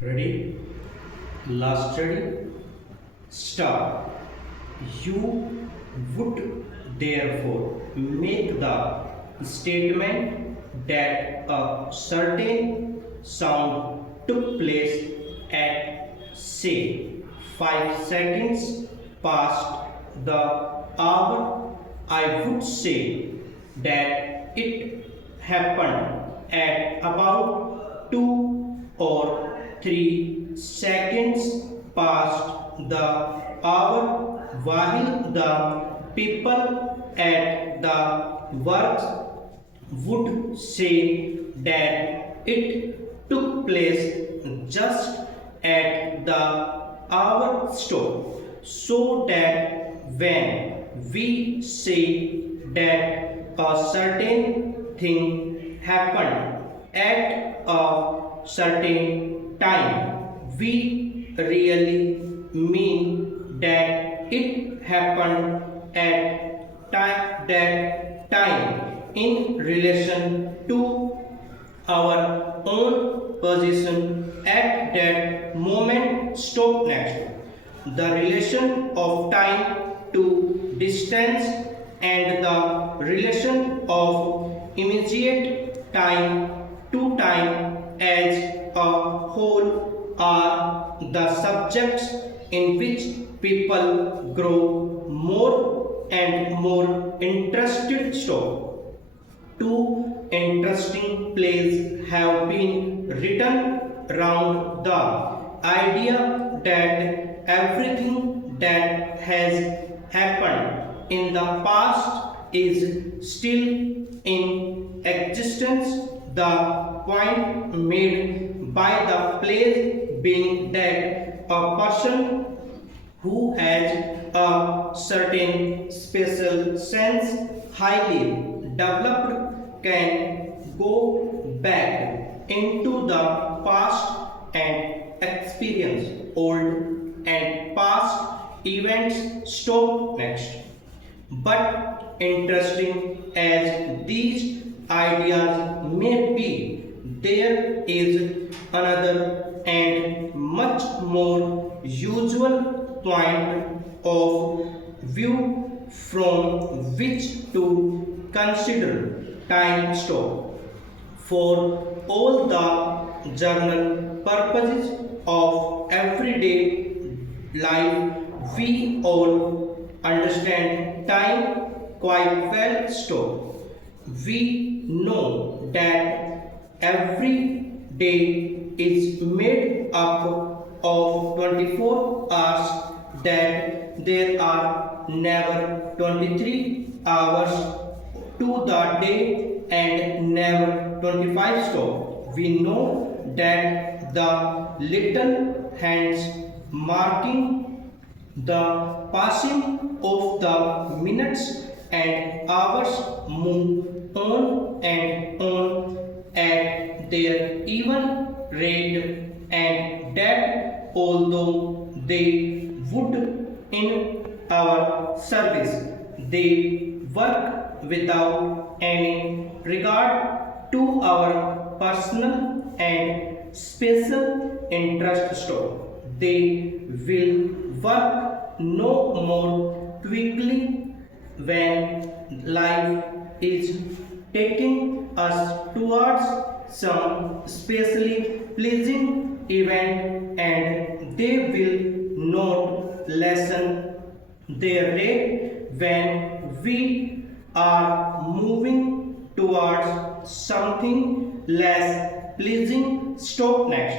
Ready? Last study. Start. You would therefore make the statement that a certain sound took place at, say, 5 seconds past the hour. I would say that it happened at about 2 or 3 seconds past the hour, while the people at the work would say that it took place just at the hour stop, so that when we say that a certain thing happened at a certain time, we really mean that it happened at that time in relation to our own position at that moment. Stop. Next, the relation of time to distance and the relation of immediate time to time as a whole are the subjects in which people grow more and more interested. Stop. Two interesting plays have been written around the idea that everything that has happened in the past is still in existence. The point made by the plays being that a person who has a certain special sense highly developed can go back into the past and experience old and past events. Stop. Next, but interesting as these ideas may be, there is another and much more usual point of view from which to consider time. Stop. For all the general purposes of everyday life, we all understand time quite well. Stop. We know that every day is made up of 24 hours, that there are never 23 hours to the day and never 25. Stop. We know that the little hands marking the passing of the minutes and hours move on and on at their even rate, and that although they would in our service, they work without any regard to our personal and special interest. Stop. They will work no more quickly when life is taking us towards some specially pleasing event, and they will not lessen their rate when we are moving towards something less pleasing. Stop. Next,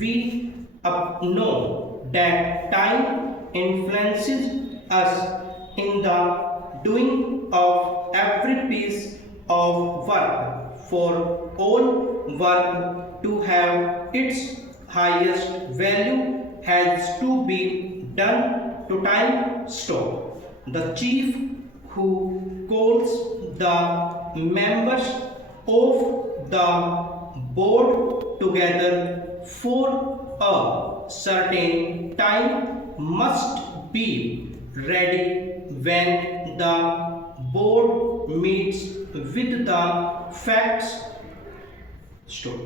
we know that time influences us in the doing of every piece of work. For all work to have its highest value has to be done to time. Stop. The chief who calls the members of the board together for a certain time must be ready when the board meets with the facts. Stop.